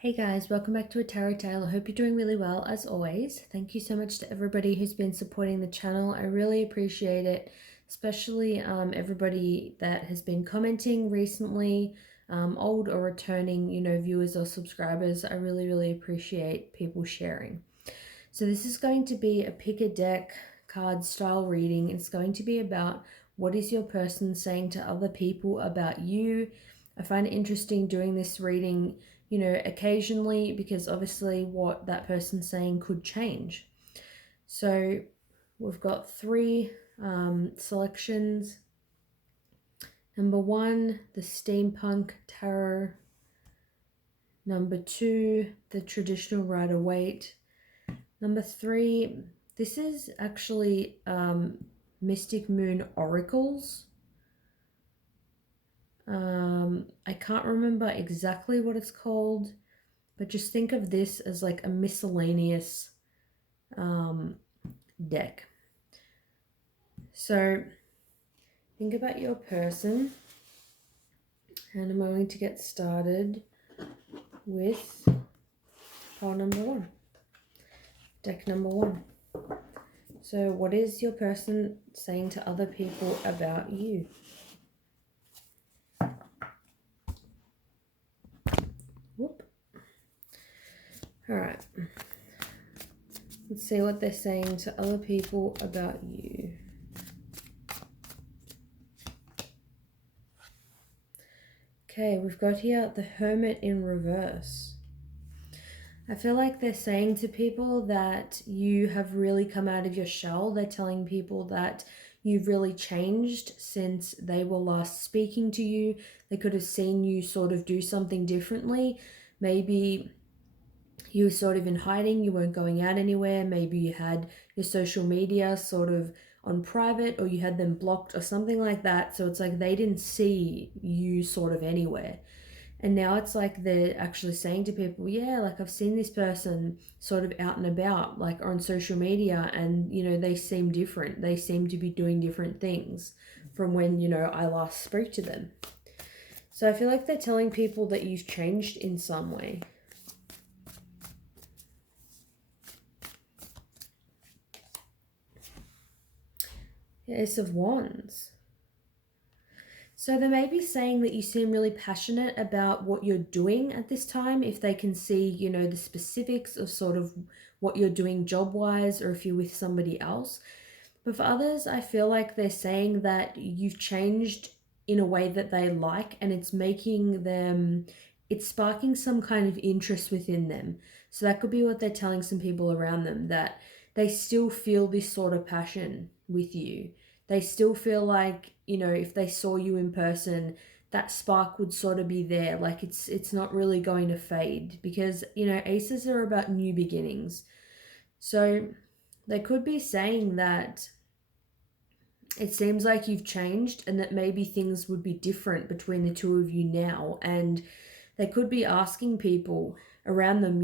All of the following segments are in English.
Hey guys, welcome back to a Tarot Tale. I hope you're doing really well as always. Thank you so much to everybody who's been supporting the channel. I really appreciate it, especially everybody that has been commenting recently, old or returning, viewers or subscribers. I really appreciate people sharing. So this is going to be a pick a deck card style reading. It's going to be about what is your person saying to other people about you. I find it interesting doing this reading occasionally, because obviously what that person's saying could change. So we've got three selections. Number one, the Steampunk Tarot. Number two, the Traditional Rider-Waite. Number three, this is actually Mystic Moon Oracles. I can't remember exactly what it's called, but just think of this as like a miscellaneous deck. So think about your person, and I'm going to get started with pile number one, deck number one. So what is your person saying to other people about you? Whoop. All right. Let's see what they're saying to other people about you. Okay, we've got here the Hermit in reverse. I feel like they're saying to people that you have really come out of your shell. They're telling people that you've really changed since they were last speaking to you. They could have seen you sort of do something differently. Maybe you were sort of in hiding, you weren't going out anywhere. Maybe you had your social media sort of on private, or you had them blocked or something like that. So it's like they didn't see you sort of anywhere. And now it's like they're actually saying to people, yeah, like I've seen this person sort of out and about, like on social media, and, they seem different. They seem to be doing different things from when, I last spoke to them. So I feel like they're telling people that you've changed in some way. Ace of Wands. So they may be saying that you seem really passionate about what you're doing at this time, if they can see, the specifics of sort of what you're doing job-wise, or if you're with somebody else. But for others, I feel like they're saying that you've changed in a way that they like, and it's making them, it's sparking some kind of interest within them. So that could be what they're telling some people around them, that they still feel this sort of passion with you. They still feel like, if they saw you in person, that spark would sort of be there. Like it's not really going to fade, because, aces are about new beginnings. So they could be saying that it seems like you've changed, and that maybe things would be different between the two of you now. And they could be asking people around them,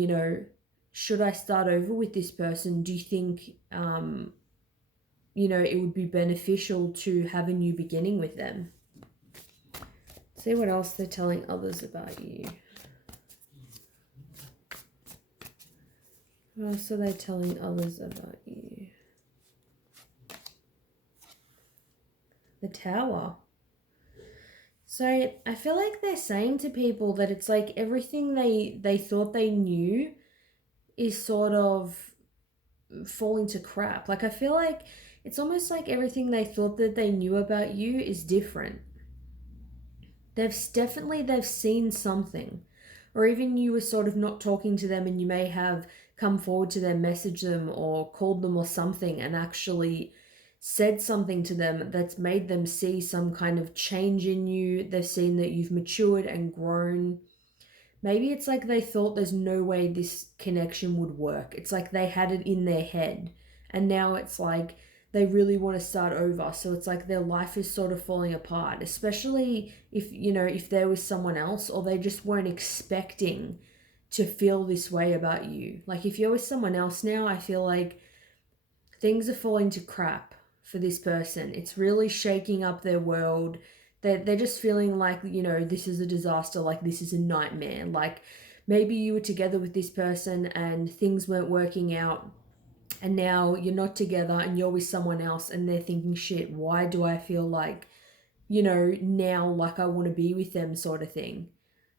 should I start over with this person? Do you think, it would be beneficial to have a new beginning with them? See what else they're telling others about you. What else are they telling others about you? The Tower. So I feel like they're saying to people that it's like everything they thought they knew is sort of falling to crap. Like I feel like it's almost like everything they thought that they knew about you is different. They've seen something, or even you were sort of not talking to them, and you may have come forward to them, messaged them, or called them or something, and actually said something to them that's made them see some kind of change in you. They've seen that you've matured and grown. Maybe it's like they thought there's no way this connection would work. It's like they had it in their head, and now it's like they really want to start over. So it's like their life is sort of falling apart, especially if, if there was someone else, or they just weren't expecting to feel this way about you. Like if you're with someone else now, I feel like things are falling to crap for this person. It's really shaking up their world. They're just feeling like, this is a disaster, like this is a nightmare. Like maybe you were together with this person and things weren't working out, and now you're not together and you're with someone else, and they're thinking, shit, why do I feel like, now like I want to be with them, sort of thing.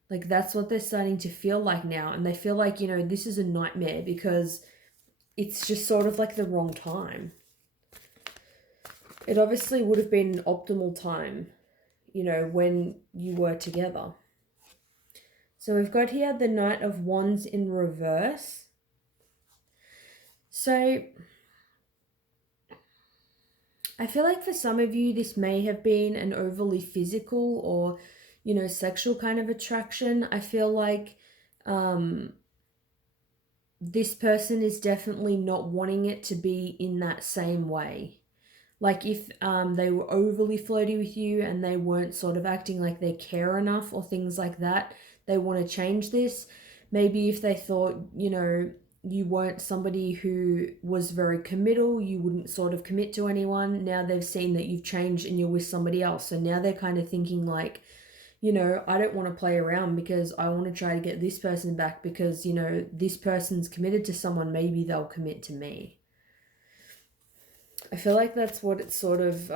Like that's what they're starting to feel like now. And they feel like, this is a nightmare because it's just sort of like the wrong time. It obviously would have been an optimal time, when you were together. So we've got here the Knight of Wands in reverse. So I feel like for some of you, this may have been an overly physical or, sexual kind of attraction. I feel like this person is definitely not wanting it to be in that same way. Like if they were overly flirty with you and they weren't sort of acting like they care enough or things like that, they want to change this. Maybe if they thought, you weren't somebody who was very committal, you wouldn't sort of commit to anyone. Now they've seen that you've changed and you're with somebody else. So now they're kind of thinking like, I don't want to play around because I want to try to get this person back because, this person's committed to someone, maybe they'll commit to me. I feel like that's what it's sort of,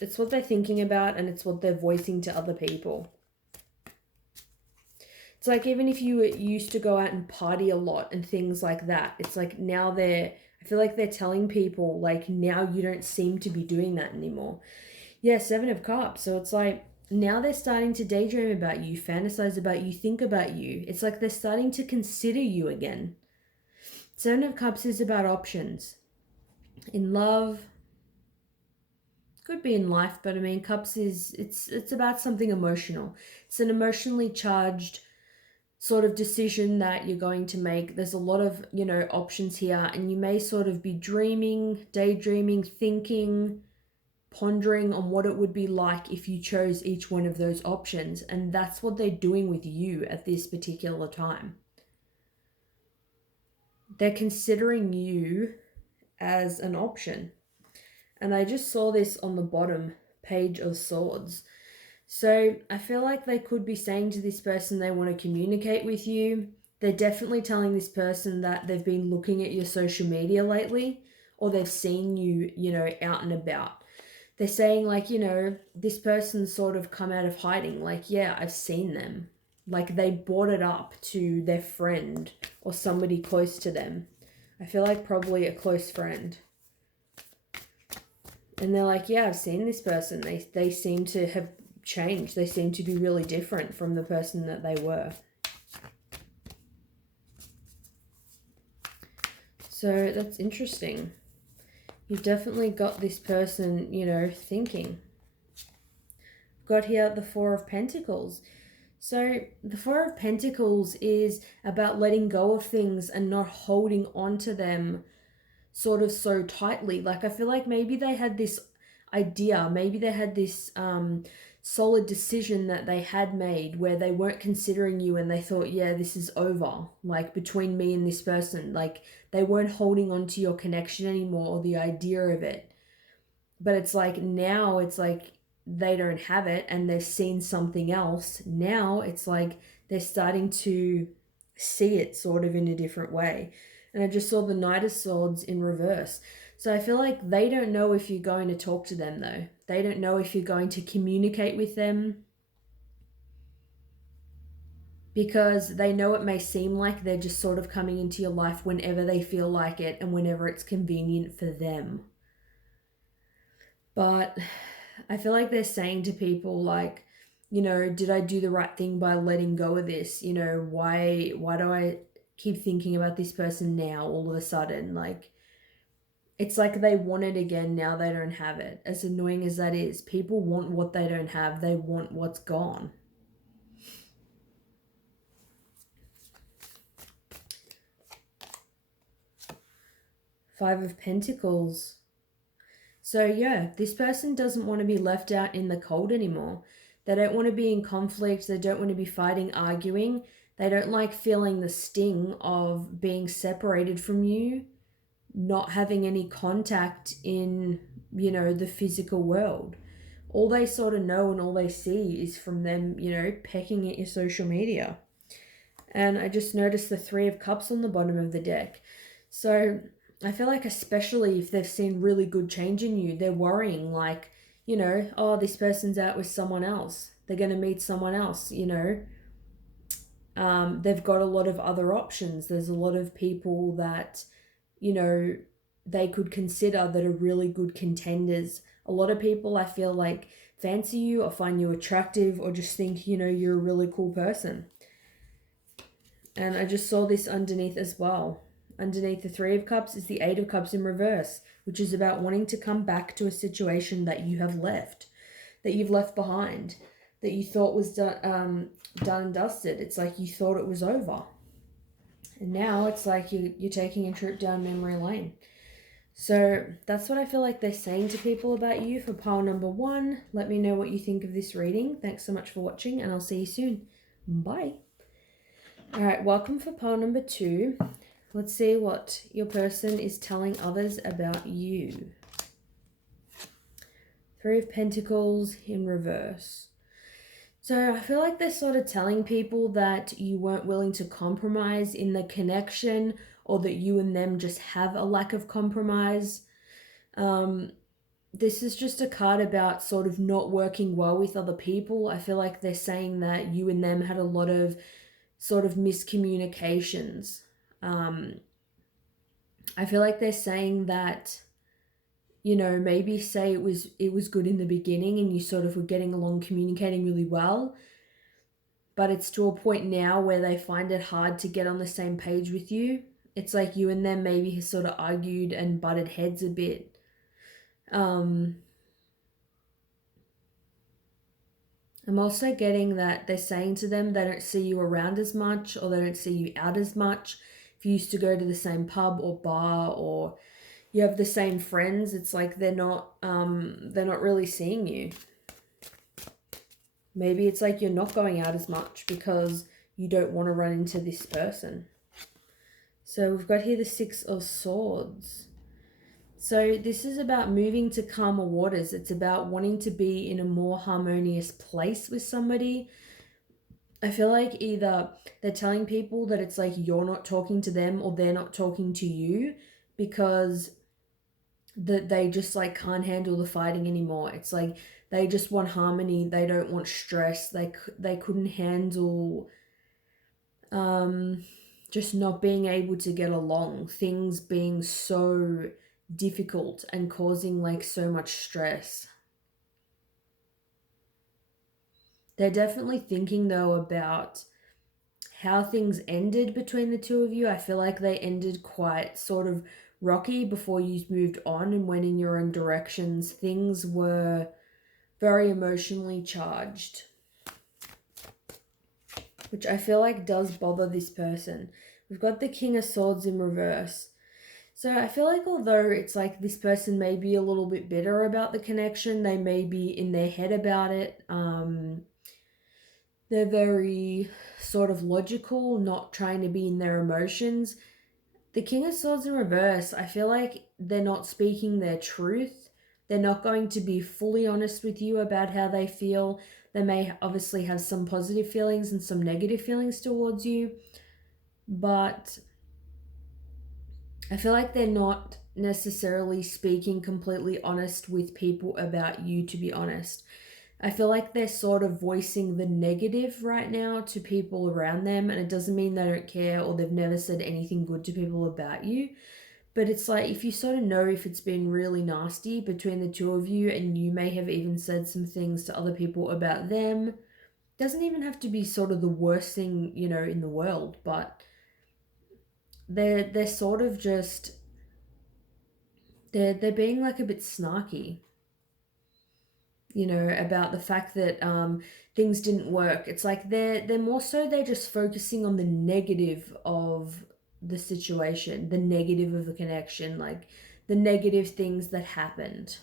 it's what they're thinking about and it's what they're voicing to other people. It's like even if you used to go out and party a lot and things like that, it's like now I feel like they're telling people like now you don't seem to be doing that anymore. Yeah, 7 of Cups. So it's like now they're starting to daydream about you, fantasize about you, think about you. It's like they're starting to consider you again. 7 of Cups is about options. In love, could be in life, but I mean Cups it's about something emotional. It's an emotionally charged sort of decision that you're going to make. There's a lot of, options here, and you may sort of be dreaming, daydreaming, thinking, pondering on what it would be like if you chose each one of those options. And that's what they're doing with you at this particular time. They're considering you as an option. And I just saw this on the bottom, Page of Swords. So I feel like they could be saying to this person they want to communicate with you. They're definitely telling this person that they've been looking at your social media lately, or they've seen you, out and about. They're saying like, this person's sort of come out of hiding. Like, yeah, I've seen them. Like they brought it up to their friend or somebody close to them. I feel like probably a close friend. And they're like, yeah, I've seen this person. They seem to have changed. They seem to be really different from the person that they were. So that's interesting. You've definitely got this person, thinking. Got here the 4 of Pentacles. So the 4 of Pentacles is about letting go of things and not holding on to them sort of so tightly. Like I feel like maybe they had this idea, maybe they had this solid decision that they had made where they weren't considering you and they thought, yeah, this is over, like between me and this person. Like they weren't holding on to your connection anymore or the idea of it. But it's like now it's like they don't have it and they've seen something else. Now it's like they're starting to see it sort of in a different way. And I just saw the Knight of Swords in reverse. So I feel like they don't know if you're going to talk to them though. They don't know if you're going to communicate with them, because they know it may seem like they're just sort of coming into your life whenever they feel like it and whenever it's convenient for them. But I feel like they're saying to people like, did I do the right thing by letting go of this? Why do I keep thinking about this person now all of a sudden? Like, it's like they want it again, now they don't have it. As annoying as that is, people want what they don't have. They want what's gone. Five of Pentacles. So yeah, this person doesn't want to be left out in the cold anymore. They don't want to be in conflict. They don't want to be fighting, arguing. They don't like feeling the sting of being separated from you, not having any contact in, the physical world. All they sort of know and all they see is from them, pecking at your social media. And I just noticed the Three of Cups on the bottom of the deck. So I feel like, especially if they've seen really good change in you, they're worrying, like, you know, oh, this person's out with someone else. They're going to meet someone else, you know. They've got a lot of other options. There's a lot of people that, you know, they could consider that are really good contenders. A lot of people, I feel like, fancy you or find you attractive or just think, you know, you're a really cool person. And I just saw this underneath as well. Underneath the Three of Cups is the Eight of Cups in reverse, which is about wanting to come back to a situation that you have left, that you've left behind, that you thought was done and dusted. It's like you thought it was over. And now it's like you're taking a trip down memory lane. So that's what I feel like they're saying to people about you for pile number 1. Let me know what you think of this reading. Thanks so much for watching, and I'll see you soon. Bye. All right, welcome for pile number 2. Let's see what your person is telling others about you. Three of Pentacles in reverse. So I feel like they're sort of telling people that you weren't willing to compromise in the connection, or that you and them just have a lack of compromise. This is just a card about sort of not working well with other people. I feel like they're saying that you and them had a lot of sort of miscommunications. I feel like they're saying that, you know, maybe say it was good in the beginning and you sort of were getting along, communicating really well, but it's to a point now where they find it hard to get on the same page with you. It's like you and them maybe have sort of argued and butted heads a bit. I'm also getting that they're saying to them they don't see you around as much, or they don't see you out as much. If you used to go to the same pub or bar, or you have the same friends, it's like they're not really seeing you. Maybe it's like you're not going out as much because you don't want to run into this person. So we've got here the Six of Swords. So this is about moving to calmer waters. It's about wanting to be in a more harmonious place with somebody. I feel like either they're telling people that it's like you're not talking to them, or they're not talking to you because that they just like can't handle the fighting anymore. It's like they just want harmony. They don't want stress. They couldn't handle just not being able to get along, things being so difficult and causing like so much stress. They're definitely thinking though about how things ended between the two of you. I feel like they ended quite sort of rocky before you moved on and went in your own directions. Things were very emotionally charged, which I feel like does bother this person. We've got the King of Swords in reverse. So I feel like although it's like this person may be a little bit bitter about the connection, they may be in their head about it. They're very sort of logical, not trying to be in their emotions. The King of Swords in reverse, I feel like they're not speaking their truth. They're not going to be fully honest with you about how they feel. They may obviously have some positive feelings and some negative feelings towards you, but I feel like they're not necessarily speaking completely honest with people about you, to be honest. I feel like they're sort of voicing the negative right now to people around them, and it doesn't mean they don't care or they've never said anything good to people about you. But it's like if you sort of know if it's been really nasty between the two of you, and you may have even said some things to other people about them, doesn't even have to be sort of the worst thing, you know, in the world, but they're sort of just they're being like a bit snarky, you know, about the fact that things didn't work. It's like they're more so they're just focusing on the negative of the situation, the negative of the connection, like the negative things that happened.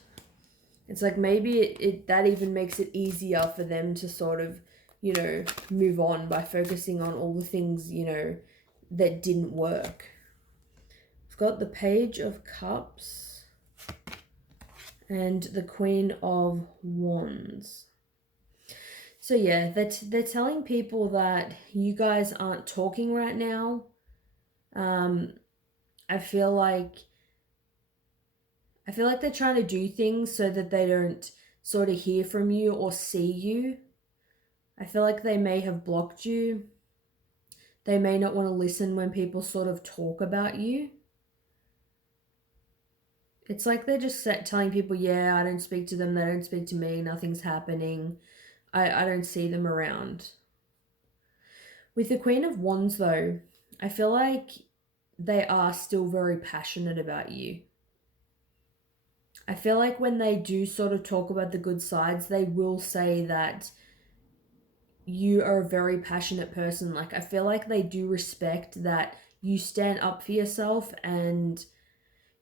It's like maybe it that even makes it easier for them to sort of, you know, move on by focusing on all the things, you know, that didn't work. We've got the Page of Cups and the Queen of Wands. So yeah, they're telling people that you guys aren't talking right now. Um, I feel like they're trying to do things so that they don't sort of hear from you or see you. I feel like they may have blocked you. They may not want to listen when people sort of talk about you. It's like they're just telling people, yeah, I don't speak to them, they don't speak to me, nothing's happening. I don't see them around. With the Queen of Wands, though, I feel like they are still very passionate about you. I feel like when they do sort of talk about the good sides, they will say that you are a very passionate person. Like, I feel like they do respect that you stand up for yourself and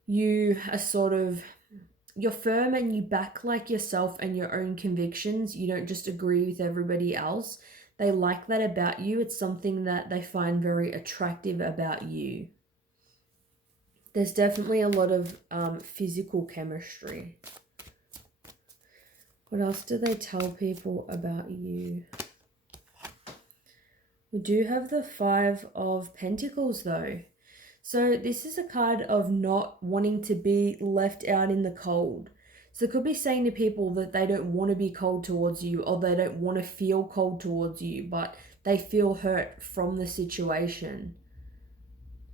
you are sort of, you're firm and you back like yourself and your own convictions. You don't just agree with everybody else. They like that about you. It's something that they find very attractive about you. There's definitely a lot of physical chemistry. What else do they tell people about you? We do have the Five of Pentacles though. So this is a card of not wanting to be left out in the cold. So it could be saying to people that they don't want to be cold towards you or they don't want to feel cold towards you, but they feel hurt from the situation.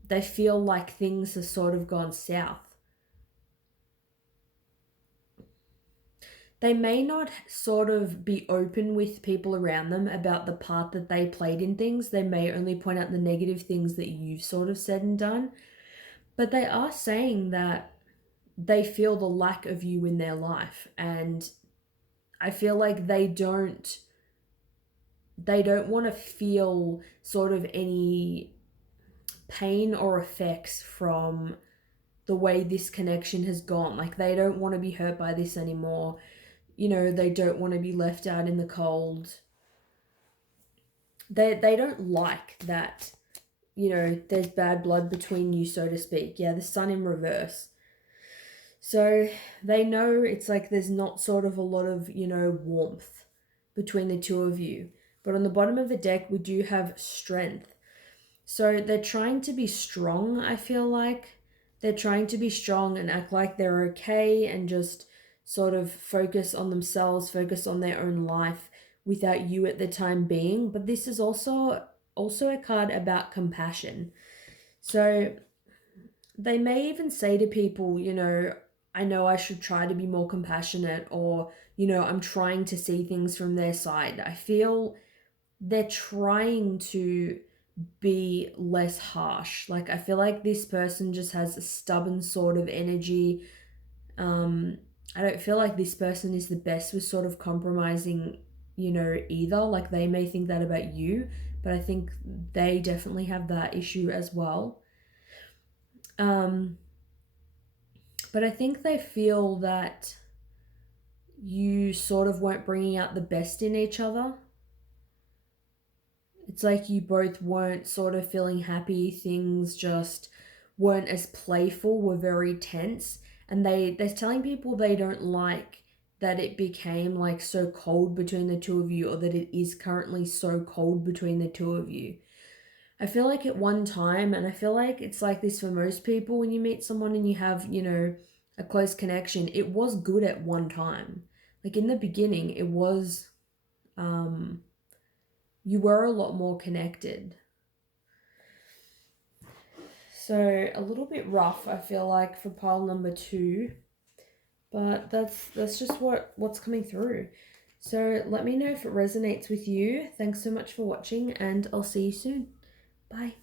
They feel like things have sort of gone south. They may not sort of be open with people around them about the part that they played in things. They may only point out the negative things that you've sort of said and done. But they are saying that they feel the lack of you in their life. And I feel like they don't want to feel sort of any pain or effects from the way this connection has gone. Like, they don't want to be hurt by this anymore. You know, they don't want to be left out in the cold. They don't like that, you know, there's bad blood between you, so to speak. Yeah, the Sun in reverse. So they know it's like there's not sort of a lot of, you know, warmth between the two of you. But on the bottom of the deck, we do have strength. So they're trying to be strong, I feel like. They're trying to be strong and act like they're okay and just sort of focus on themselves, focus on their own life without you at the time being. But this is also a card about compassion. So they may even say to people, you know I should try to be more compassionate, or, you know, I'm trying to see things from their side. I feel they're trying to be less harsh. Like, I feel like this person just has a stubborn sort of energy. I don't feel like this person is the best with sort of compromising, you know, either. Like, they may think that about you, but I think they definitely have that issue as well. But I think they feel that you sort of weren't bringing out the best in each other. It's like you both weren't sort of feeling happy. Things just weren't as playful, were very tense. And they're telling people they don't like that it became like so cold between the two of you, or that it is currently so cold between the two of you. I feel like at one time, and I feel like it's like this for most people, when you meet someone and you have, you know, a close connection, it was good at one time. Like, in the beginning, it was, you were a lot more connected. So a little bit rough, I feel like, for pile number 2, but that's just what's coming through. So let me know if it resonates with you. Thanks so much for watching, and I'll see you soon. Bye.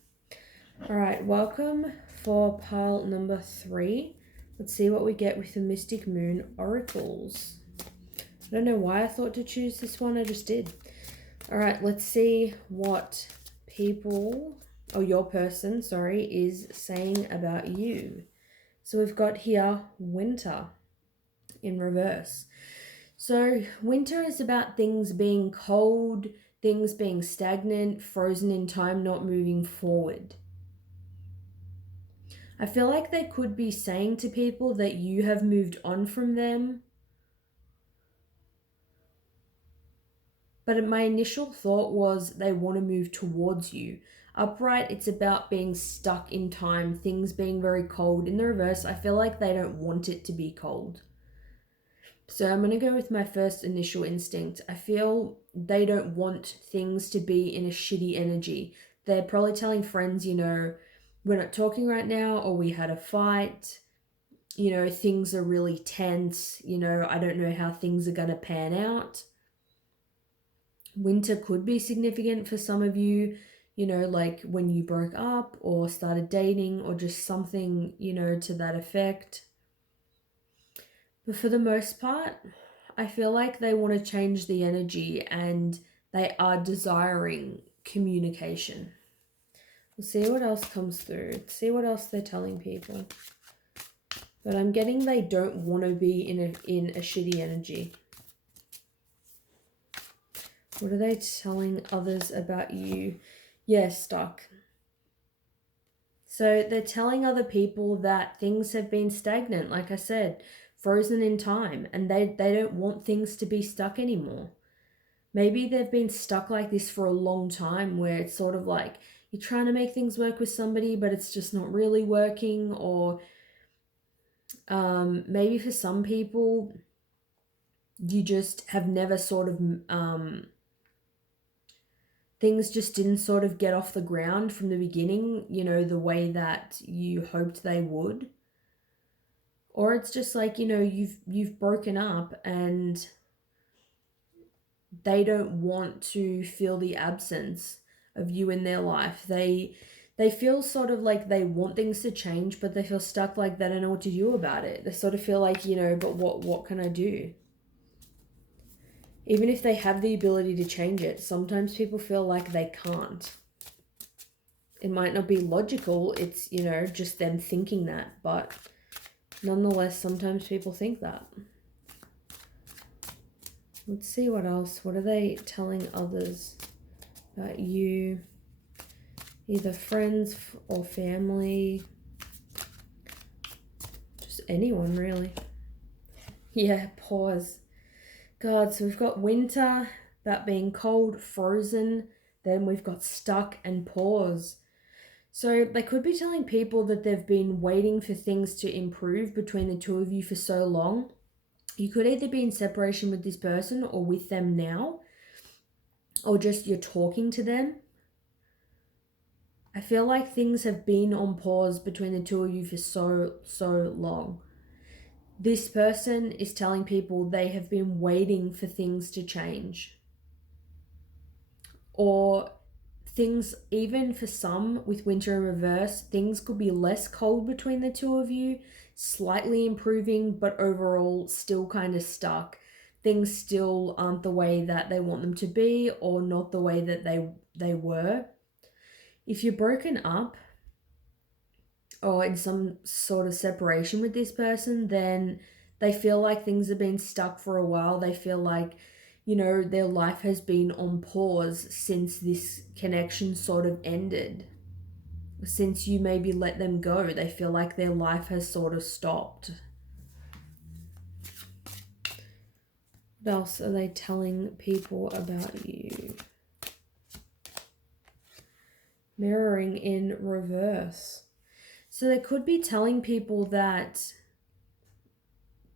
All right, welcome for pile number 3. Let's see what we get with the Mystic Moon Oracles. I don't know why I thought to choose this one, I just did. All right, let's see what people, or your person, sorry, is saying about you. So we've got here winter in reverse. So winter is about things being cold, things being stagnant, frozen in time, not moving forward. I feel like they could be saying to people that you have moved on from them. But my initial thought was they want to move towards you. Upright, it's about being stuck in time, things being very cold. In the reverse, I feel like they don't want it to be cold. So I'm going to go with my first initial instinct. I feel they don't want things to be in a shitty energy. They're probably telling friends, we're not talking right now, or we had a fight, things are really tense, I don't know how things are going to pan out. Winter could be significant for some of you, like when you broke up or started dating or just something, to that effect. But for the most part, I feel like they want to change the energy and they are desiring communication. We'll see what else comes through. See what else they're telling people. But I'm getting they don't want to be in a shitty energy. What are they telling others about you? Yeah, stuck. So they're telling other people that things have been stagnant, like I said, frozen in time, and they don't want things to be stuck anymore. Maybe they've been stuck like this for a long time, where it's sort of like you're trying to make things work with somebody, but it's just not really working. Or maybe for some people, you just have never sort of things just didn't sort of get off the ground from the beginning, the way that you hoped they would. Or it's just like, you've broken up and they don't want to feel the absence of you in their life. They feel sort of like they want things to change, but they feel stuck, like they don't know what to do about it. They sort of feel like, but what can I do? Even if they have the ability to change it, sometimes people feel like they can't. It might not be logical, it's, just them thinking that, but nonetheless, sometimes people think that. Let's see what else. What are they telling others about you? Either friends or family. Just anyone, really. Yeah, pause. God, so we've got winter, that being cold, frozen. Then we've got stuck and pause. So they could be telling people that they've been waiting for things to improve between the two of you for so long. You could either be in separation with this person or with them now, or just you're talking to them. I feel like things have been on pause between the two of you for so long. This person is telling people they have been waiting for things to change. Or things, even for some with winter in reverse, things could be less cold between the two of you, slightly improving, but overall still kind of stuck. Things still aren't the way that they want them to be, or not the way that they were. If you're broken up or in some sort of separation with this person, then they feel like things have been stuck for a while. They feel like, their life has been on pause since this connection sort of ended. Since you maybe let them go, they feel like their life has sort of stopped. What else are they telling people about you? Mirroring in reverse. So they could be telling people that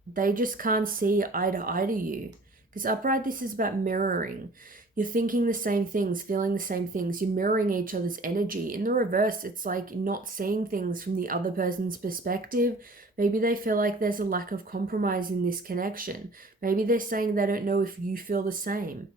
they just can't see eye to eye to you. Because upright, this is about mirroring. You're thinking the same things, feeling the same things. You're mirroring each other's energy. In the reverse, it's like not seeing things from the other person's perspective. Maybe they feel like there's a lack of compromise in this connection. Maybe they're saying they don't know if you feel the same.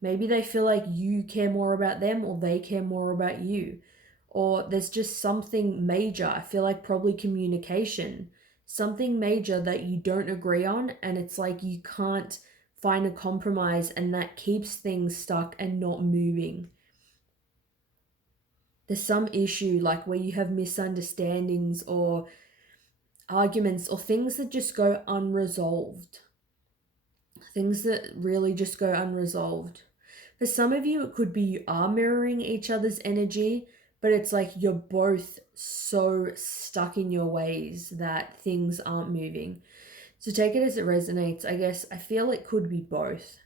Maybe they feel like you care more about them or they care more about you. Or there's just something major. I feel like probably communication. Something major that you don't agree on, and it's like you can't find a compromise, and that keeps things stuck and not moving. There's some issue like where you have misunderstandings or arguments or things that just go unresolved. Things that really just go unresolved. For some of you, it could be you are mirroring each other's energy, but it's like you're both so stuck in your ways that things aren't moving. So take it as it resonates. I guess I feel it could be both.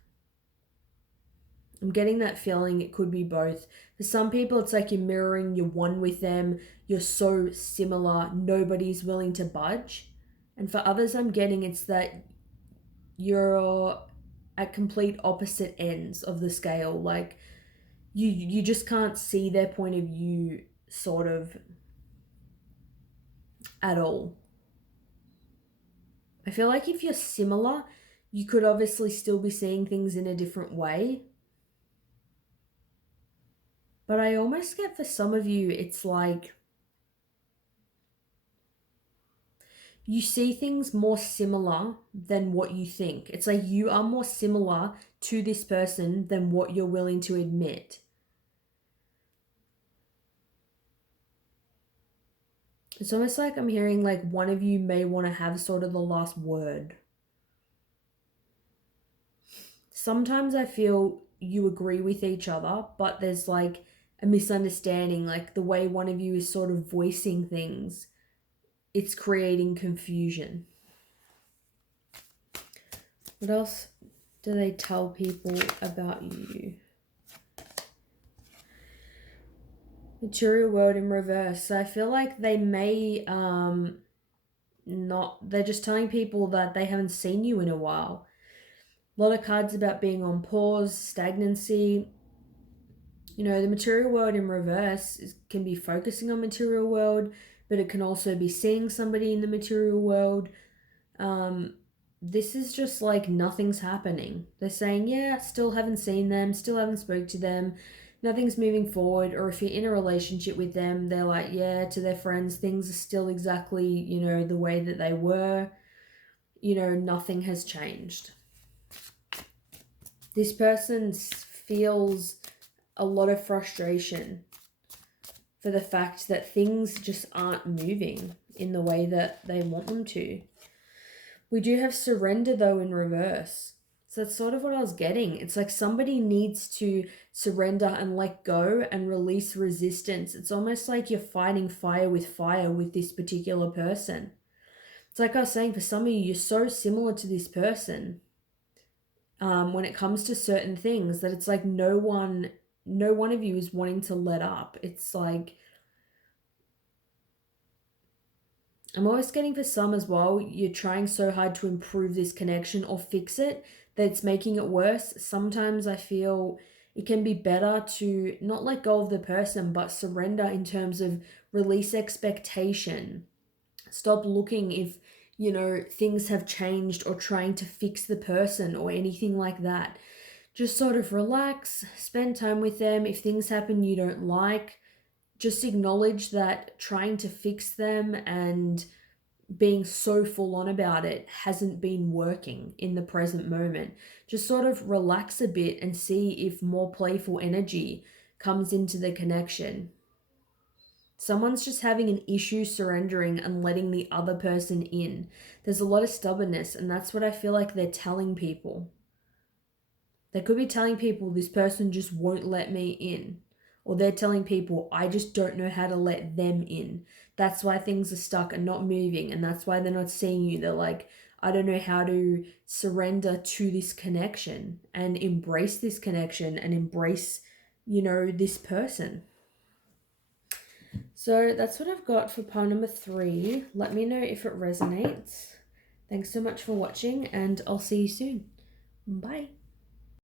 I'm getting that feeling it could be both. For some people, it's like you're mirroring, you're one with them, you're so similar, nobody's willing to budge. And for others, I'm getting it's that you're at complete opposite ends of the scale. Like you just can't see their point of view sort of at all. I feel like if you're similar, you could obviously still be seeing things in a different way. But I almost get for some of you, it's like you see things more similar than what you think. It's like you are more similar to this person than what you're willing to admit. It's almost like I'm hearing like one of you may want to have sort of the last word. Sometimes I feel you agree with each other, but there's like a misunderstanding, like the way one of you is sort of voicing things, it's creating confusion. What else do they tell people about you? Material world in reverse. So I feel like they may not, they're just telling people that they haven't seen you in a while. A lot of cards about being on pause, stagnancy. You know, the material world in reverse can be focusing on material world, but it can also be seeing somebody in the material world. This is just like nothing's happening. They're saying, yeah, still haven't seen them, still haven't spoke to them, nothing's moving forward. Or if you're in a relationship with them, they're like, yeah, to their friends, things are still exactly, you know, the way that they were. You know, nothing has changed. This person feels a lot of frustration for the fact that things just aren't moving in the way that they want them to. We do have surrender though in reverse. So that's sort of what I was getting. It's like somebody needs to surrender and let go and release resistance. It's almost like you're fighting fire with this particular person. It's like I was saying, for some of you, you're so similar to this person when it comes to certain things that it's like no one of you is wanting to let up. It's like, I'm always getting for some as well, you're trying so hard to improve this connection or fix it that it's making it worse. Sometimes I feel it can be better to not let go of the person, but surrender in terms of release expectation. Stop looking if, you know, things have changed or trying to fix the person or anything like that. Just sort of relax, spend time with them. If things happen you don't like, just acknowledge that trying to fix them and being so full on about it hasn't been working in the present moment. Just sort of relax a bit and see if more playful energy comes into the connection. Someone's just having an issue surrendering and letting the other person in. There's a lot of stubbornness, and that's what I feel like they're telling people. They could be telling people this person just won't let me in. Or they're telling people, I just don't know how to let them in. That's why things are stuck and not moving. And that's why they're not seeing you. They're like, I don't know how to surrender to this connection and embrace this connection and embrace, you know, this person. So that's what I've got for pile number 3. Let me know if it resonates. Thanks so much for watching, and I'll see you soon. Bye.